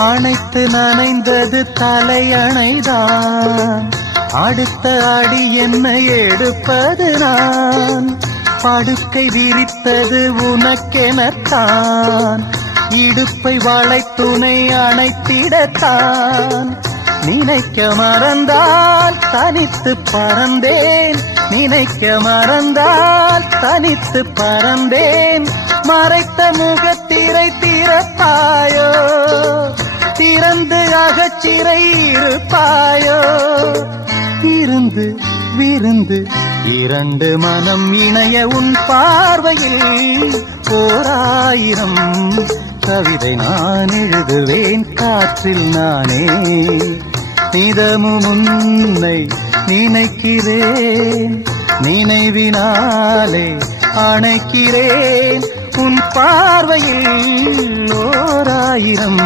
அணைத்து நனைந்தது தலையணைதான், அடுத்த அடி என்னை எடுப்பது நான். படுக்கை விரித்தது உனக்கெனத்தான், இடுப்பை வளைத்துணை அணைத்திடத்தான். நினைக்க மறந்தால் தனித்து பறந்தேன், நினைக்க மறந்தால் தனித்து பறந்தேன். மறைத்த முகத்திரை திறப்பாயோ, திறந்து அகச்சிறை இருப்பாயோ. இருந்து விருந்து இரண்டு மனம் இணைய உன் பார்வையில் ஓராயிரம் கவிதை நான் எழுதுவேன் காற்றில் நானே. நிதமும் உன்னை நினைக்கிறேன், நினைவினாலே அணைக்கிறேன். உன் பார்வையில் ஓராயிரம்